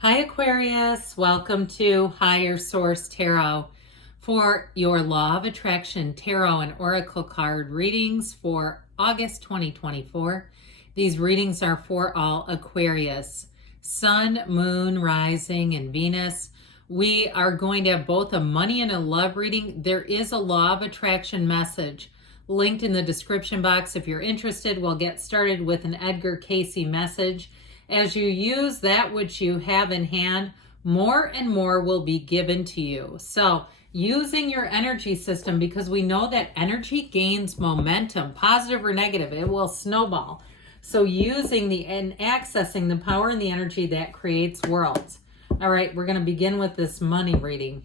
Hi Aquarius, welcome to Higher Source Tarot for your Law of Attraction Tarot and Oracle card readings for August 2024. These readings are for all Aquarius, Sun, Moon, Rising, and Venus. We are going to have both a money and a love reading. There is a Law of Attraction message linked in the description box. If you're interested, we'll get started with an Edgar Cayce message. As you use that which you have in hand, more and more will be given to you. So using your energy system, because we know that energy gains momentum, positive or negative, it will snowball. So using and accessing the power and the energy that creates worlds. All right, we're going to begin with this money reading.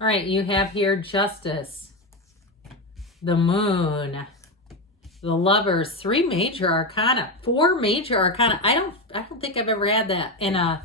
All right, you have here Justice, the Moon, the Lovers, 3 major arcana, 4 major arcana. I don't think I've ever had that in a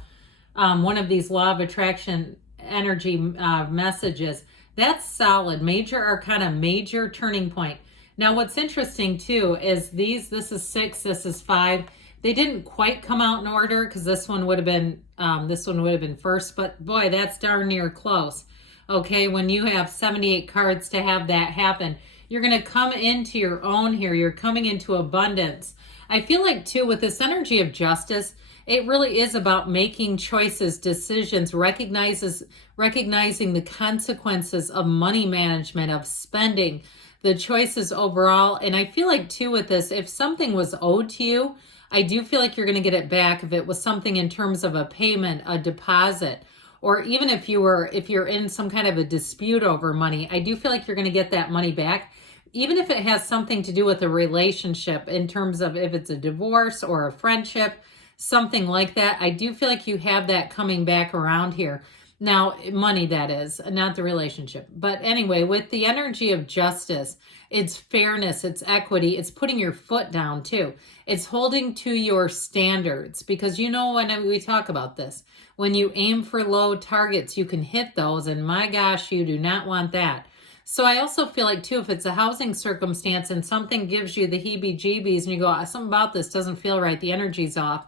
one of these Law of Attraction energy messages. That's solid. Major arcana, major turning point. Now, what's interesting too is this is 6, this is 5. They didn't quite come out in order because this one would have been first, but boy, that's darn near close. Okay, when you have 78 cards to have that happen, you're going to come into your own here. You're coming into abundance. I feel like, too, with this energy of justice, it really is about making choices, decisions, recognizing the consequences of money management, of spending, the choices overall. And I feel like, too, with this, if something was owed to you, I do feel like you're going to get it back if it was something in terms of a payment, a deposit, or even if you're in some kind of a dispute over money. I do feel like you're going to get that money back, even if it has something to do with a relationship, in terms of if it's a divorce or a friendship, something like that. I do feel like you have that coming back around here. Now, money, that is, not the relationship. But anyway, with the energy of justice, it's fairness, it's equity, it's putting your foot down too. It's holding to your standards, because you know, when we talk about this, when you aim for low targets, you can hit those, and my gosh, you do not want that. So I also feel like, too, if it's a housing circumstance and something gives you the heebie-jeebies and you go, something about this doesn't feel right, the energy's off,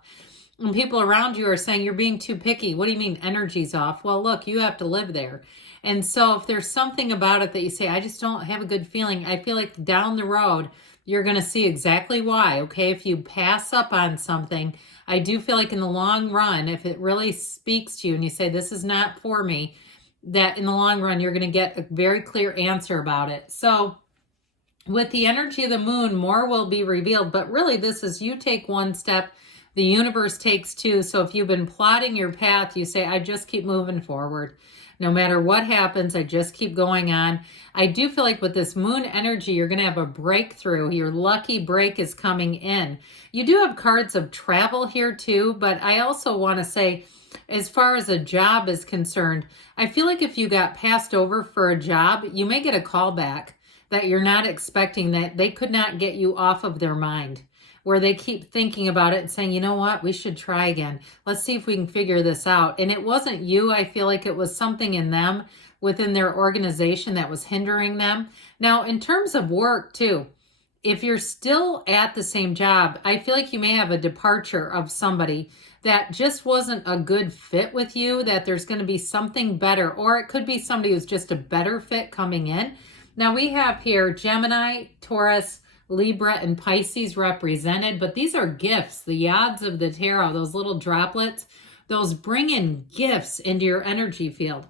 and people around you are saying you're being too picky. What do you mean energy's off? Well, look, you have to live there. And so if there's something about it that you say, I just don't have a good feeling, I feel like down the road, you're going to see exactly why, okay? If you pass up on something, I do feel like in the long run, if it really speaks to you and you say, this is not for me, that in the long run, you're going to get a very clear answer about it. So with the energy of the moon, more will be revealed. But really, this is you take one step, the universe takes 2. So if you've been plotting your path, you say, I just keep moving forward. No matter what happens, I just keep going on. I do feel like with this moon energy, you're going to have a breakthrough. Your lucky break is coming in. You do have cards of travel here too, but I also want to say, as far as a job is concerned, I feel like if you got passed over for a job, you may get a call back that you're not expecting, that they could not get you off of their mind, where they keep thinking about it and saying, you know what, we should try again. Let's see if we can figure this out. And it wasn't you. I feel like it was something in them, within their organization, that was hindering them. Now, in terms of work too, if you're still at the same job, I feel like you may have a departure of somebody that just wasn't a good fit with you, that there's going to be something better, or it could be somebody who's just a better fit coming in. Now, we have here Gemini, Taurus, Libra, and Pisces represented, but these are gifts. The yads of the tarot, those little droplets, those bring in gifts into your energy field.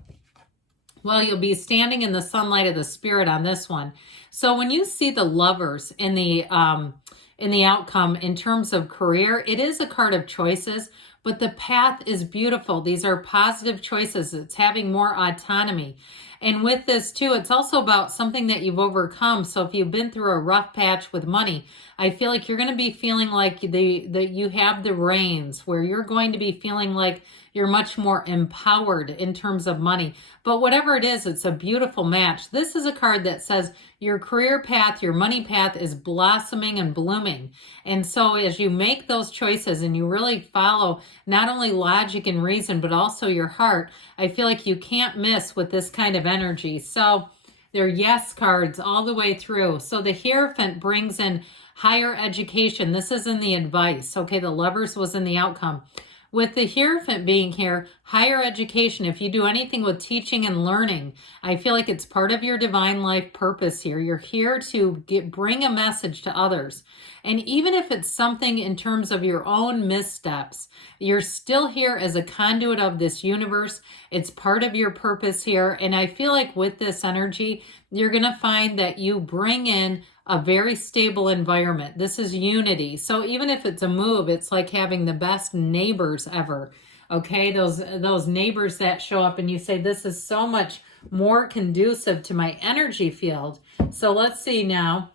Well, you'll be standing in the sunlight of the spirit on this one. So when you see the Lovers in the outcome in terms of career, it is a card of choices, but the path is beautiful. These are positive choices. It's having more autonomy. And with this too, it's also about something that you've overcome. So if you've been through a rough patch with money, I feel like you're going to be feeling like that you have the reins, where you're going to be feeling like you're much more empowered in terms of money. But whatever it is, it's a beautiful match. This is a card that says your career path, your money path is blossoming and blooming. And so as you make those choices and you really follow not only logic and reason, but also your heart, I feel like you can't miss with this kind of energy. So they're yes cards all the way through. So the Hierophant brings in higher education. This is in the advice. Okay, the Lovers was in the outcome. With the Hierophant being here, higher education, if you do anything with teaching and learning, I feel like it's part of your divine life purpose here. You're here to bring a message to others. And even if it's something in terms of your own missteps, you're still here as a conduit of this universe. It's part of your purpose here. And I feel like with this energy, you're going to find that you bring in a very stable environment. This is unity. So even if it's a move, it's like having the best neighbors ever. Okay, those neighbors that show up and you say, this is so much more conducive to my energy field. So let's see now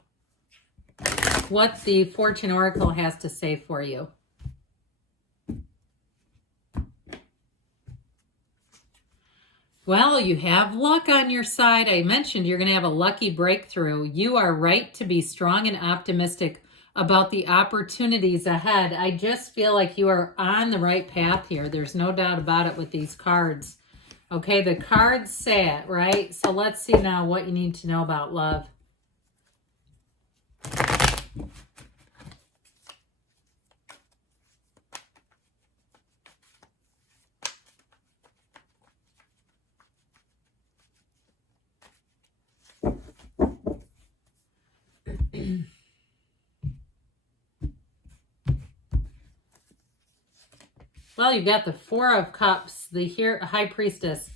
what the Fortune Oracle has to say for you. Well, you have luck on your side. I mentioned you're going to have a lucky breakthrough. You are right to be strong and optimistic about the opportunities ahead. I just feel like you are on the right path here. There's no doubt about it with these cards. Okay, the cards say it, right? So let's see now what you need to know about love. Well, you've got the Four of Cups, the High Priestess,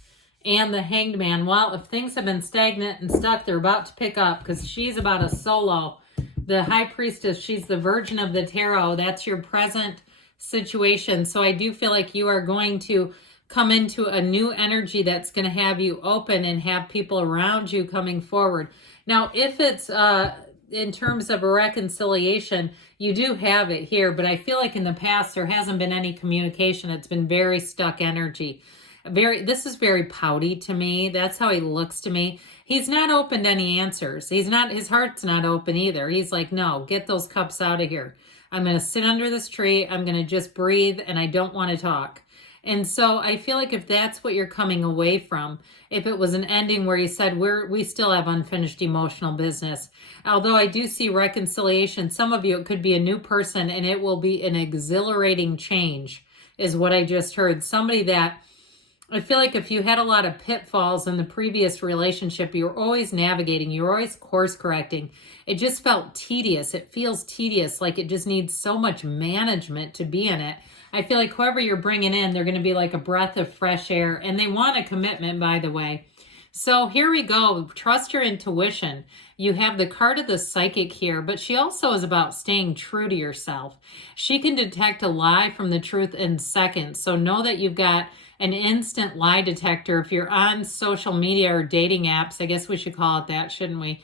and the Hanged Man. Well, if things have been stagnant and stuck, they're about to pick up because she's about a solo. The High Priestess, she's the Virgin of the Tarot. That's your present situation. So I do feel like you are going to come into a new energy that's going to have you open and have people around you coming forward. Now, if it's in terms of a reconciliation, you do have it here, but I feel like in the past there hasn't been any communication. It's been very stuck energy. This is very pouty to me. That's how he looks to me. He's not open to any answers. His heart's not open either. He's like, no, get those cups out of here. I'm going to sit under this tree. I'm going to just breathe and I don't want to talk. And so I feel like if that's what you're coming away from, if it was an ending where you said, we still have unfinished emotional business, although I do see reconciliation, some of you, it could be a new person and it will be an exhilarating change is what I just heard. Somebody that I feel like if you had a lot of pitfalls in the previous relationship, you were always navigating, you were always course correcting. It just felt tedious. It feels tedious, like it just needs so much management to be in it. I feel like whoever you're bringing in, they're going to be like a breath of fresh air. And they want a commitment, by the way. So here we go. Trust your intuition. You have the card of the psychic here, but she also is about staying true to yourself. She can detect a lie from the truth in seconds. So know that you've got an instant lie detector. If you're on social media or dating apps, I guess we should call it that, shouldn't we?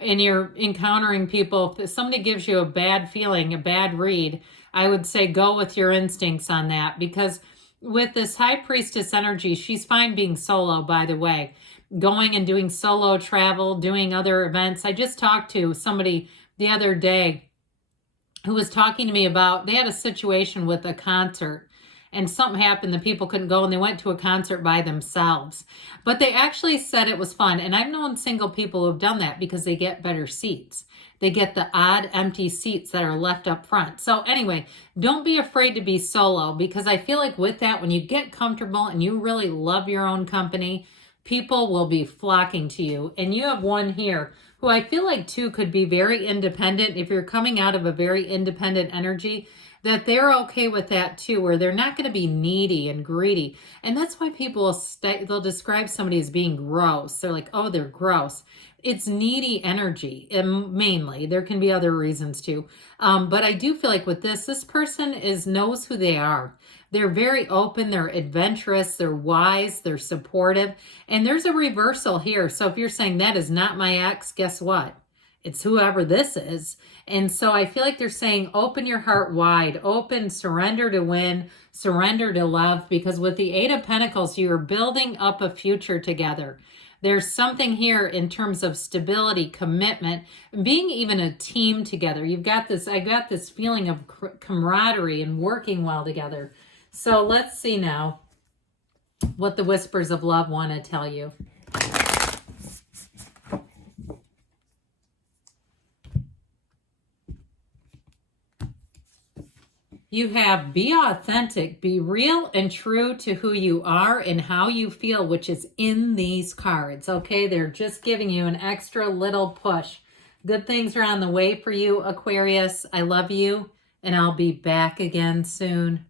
And you're encountering people, if somebody gives you a bad feeling, a bad read, I would say go with your instincts on that, because with this High Priestess energy, she's fine being solo, by the way, going and doing solo travel, doing other events. I just talked to somebody the other day who was talking to me about, they had a situation with a concert and something happened, the people couldn't go and they went to a concert by themselves. But they actually said it was fun. And I've known single people who have done that because they get better seats. They get the odd empty seats that are left up front. So anyway, don't be afraid to be solo, because I feel like with that, when you get comfortable and you really love your own company, people will be flocking to you. And you have one here who I feel like too could be very independent. If you're coming out of a very independent energy, that they're okay with that too, where they're not going to be needy and greedy. And that's why people they'll describe somebody as being gross. They're like, oh, they're gross. it's needy energy, and mainly. There can be other reasons too. But I do feel like with this person knows who they are. They're very open, they're adventurous, they're wise, they're supportive. And there's a reversal here. So if you're saying that is not my ex, guess what? It's whoever this is. And so I feel like they're saying open your heart wide, open, surrender to win, surrender to love, because with the Eight of Pentacles, you are building up a future together. There's something here in terms of stability, commitment, being even a team together. You've got this, I got this feeling of camaraderie and working well together. So let's see now what the whispers of love want to tell you. You have be authentic, be real and true to who you are and how you feel, which is in these cards. Okay, they're just giving you an extra little push. Good things are on the way for you, Aquarius. I love you, and I'll be back again soon.